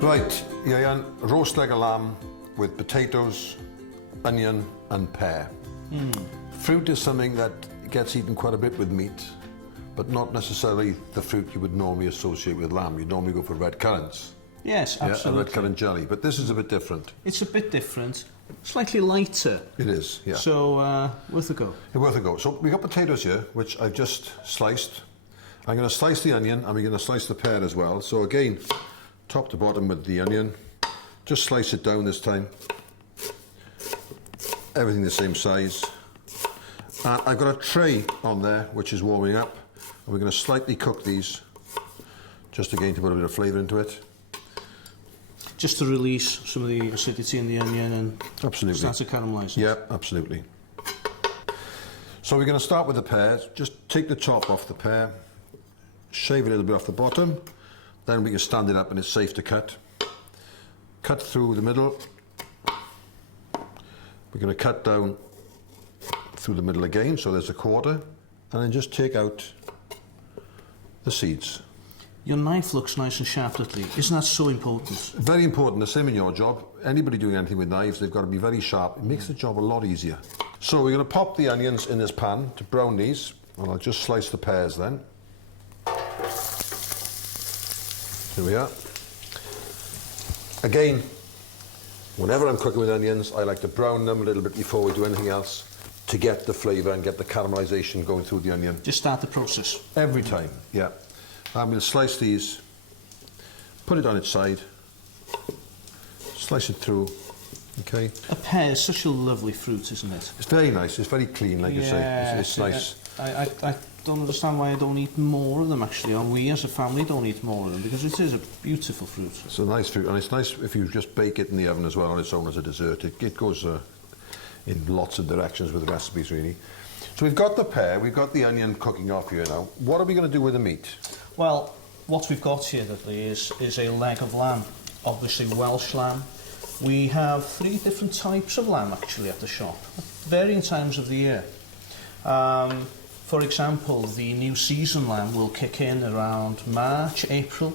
Right, Ian, roast leg of lamb with potatoes, onion and pear. Fruit is something that gets eaten quite a bit with meat, but not necessarily the fruit you would normally associate with lamb. You'd normally go for red currants. Yes, absolutely. Yeah, a red currant jelly, but this is a bit different. It's a bit different, slightly lighter. It is, yeah. So, worth a go. Yeah, worth a go. So we've got potatoes here, which I've just sliced. I'm going to slice the onion and we're going to slice the pear as well. So again, top to bottom with the onion. Just slice it down this time. Everything the same size. And I've got a tray on there which is warming up. And we're going to slightly cook these, just again to put a bit of flavour into it. Just to release some of the acidity in the onion and absolutely start to caramelise it. Yeah, absolutely. So we're going to start with the pears. Just take the top off the pear, shave a little bit off the bottom, then we can stand it up and it's safe to cut. Cut through the middle. We're going to cut down through the middle again, so there's a quarter, and then just take out the seeds. Your knife looks nice and sharp, Dudley. Isn't that so important? Very important, the same in your job. Anybody doing anything with knives, they've got to be very sharp. It makes the job a lot easier. So we're going to pop the onions in this pan to brown these, and I'll just slice the pears then. Here we are. Again, whenever I'm cooking with onions, I like to brown them a little bit before we do anything else to get the flavour and get the caramelisation going through the onion. Just start the process. Every time, yeah. I'm going to slice these, put it on its side, slice it through, okay. A pear is such a lovely fruit, isn't it? It's very nice, it's very clean, like you say. It's nice. I don't understand why I don't eat more of them, actually, and we as a family don't eat more of them, because it is a beautiful fruit. It's a nice fruit, and it's nice if you just bake it in the oven as well on its own as a dessert. It goes in lots of directions with recipes, really. So we've got the pear, we've got the onion cooking off here now. What are we going to do with the meat? Well, what we've got here, Dudley, is a leg of lamb, obviously Welsh lamb. We have 3 different types of lamb, actually, at the shop, at varying times of the year. For example, the new season lamb will kick in around March, April.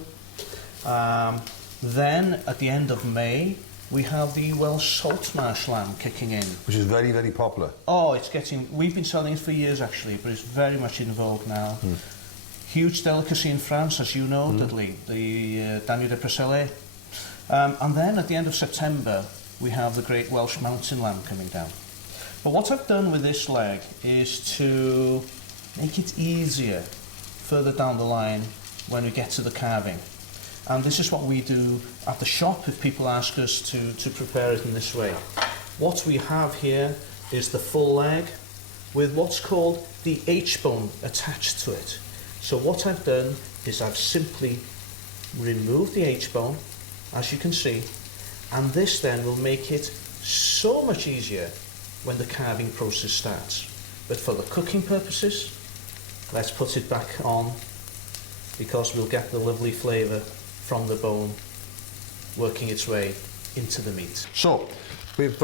Then, at the end of May, we have the Welsh Saltmarsh lamb kicking in. Which is very, very popular. Oh, we've been selling it for years, actually, but it's very much in vogue now. Huge delicacy in France, as you know, Dudley, the Dagnou de Presele. And then, at the end of September, we have the great Welsh mountain lamb coming down. But what I've done with this leg is to make it easier further down the line when we get to the carving. And this is what we do at the shop if people ask us to prepare it in this way. What we have here is the full leg with what's called the H-bone attached to it. So what I've done is I've simply removed the H-bone, as you can see, and this then will make it so much easier when the carving process starts. But for the cooking purposes, let's put it back on, because we'll get the lovely flavour from the bone working its way into the meat. So, we've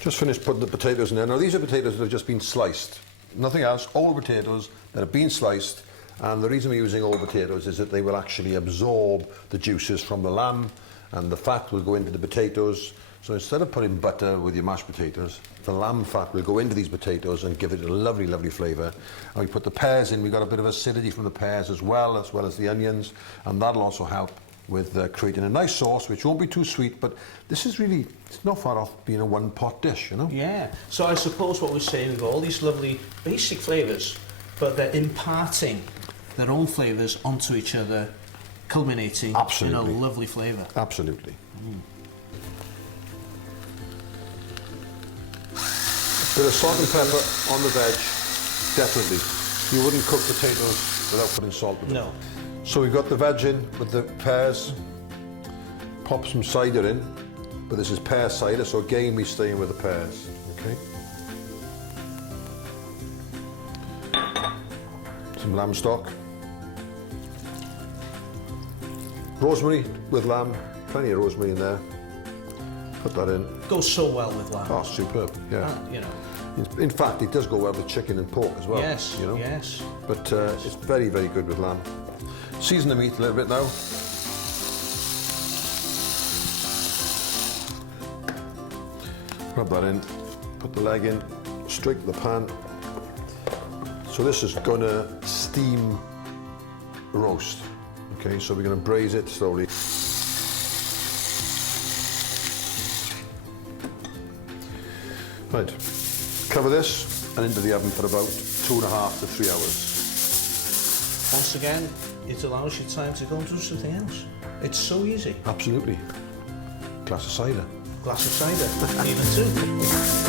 just finished putting the potatoes in there. Now these are potatoes that have just been sliced. Nothing else, old potatoes that have been sliced, and the reason we're using old potatoes is that they will actually absorb the juices from the lamb and the fat will go into the potatoes. So instead of putting butter with your mashed potatoes, the lamb fat will go into these potatoes and give it a lovely, lovely flavour. And we put the pears in, we've got a bit of acidity from the pears as well as the onions, and that'll also help with creating a nice sauce, which won't be too sweet, but this is really, it's not far off being a one-pot dish, you know? Yeah, so I suppose what we're saying, we've got all these lovely basic flavours, but they're imparting their own flavours onto each other, culminating in a lovely flavour. Absolutely. Bit of salt and pepper on the veg, definitely. You wouldn't cook potatoes without putting salt in them. No. So we've got the veg in with the pears, pop some cider in, but this is pear cider, so again we're staying with the pears, okay? Some lamb stock. Rosemary with lamb, plenty of rosemary in there. Put that in. Goes so well with lamb. Oh, superb, yeah. You know, In fact, it does go well with chicken and pork as well. Yes, you know. yes. But it's very, very good with lamb. Season the meat a little bit now. Rub that in. Put the leg in. Straight to the pan. So this is gonna steam roast. Okay, so we're gonna braise it slowly. Right, cover this and into the oven for about 2.5 to 3 hours. Once again, it allows you time to go and do something else. It's so easy. Absolutely. Glass of cider. Glass of cider, even two.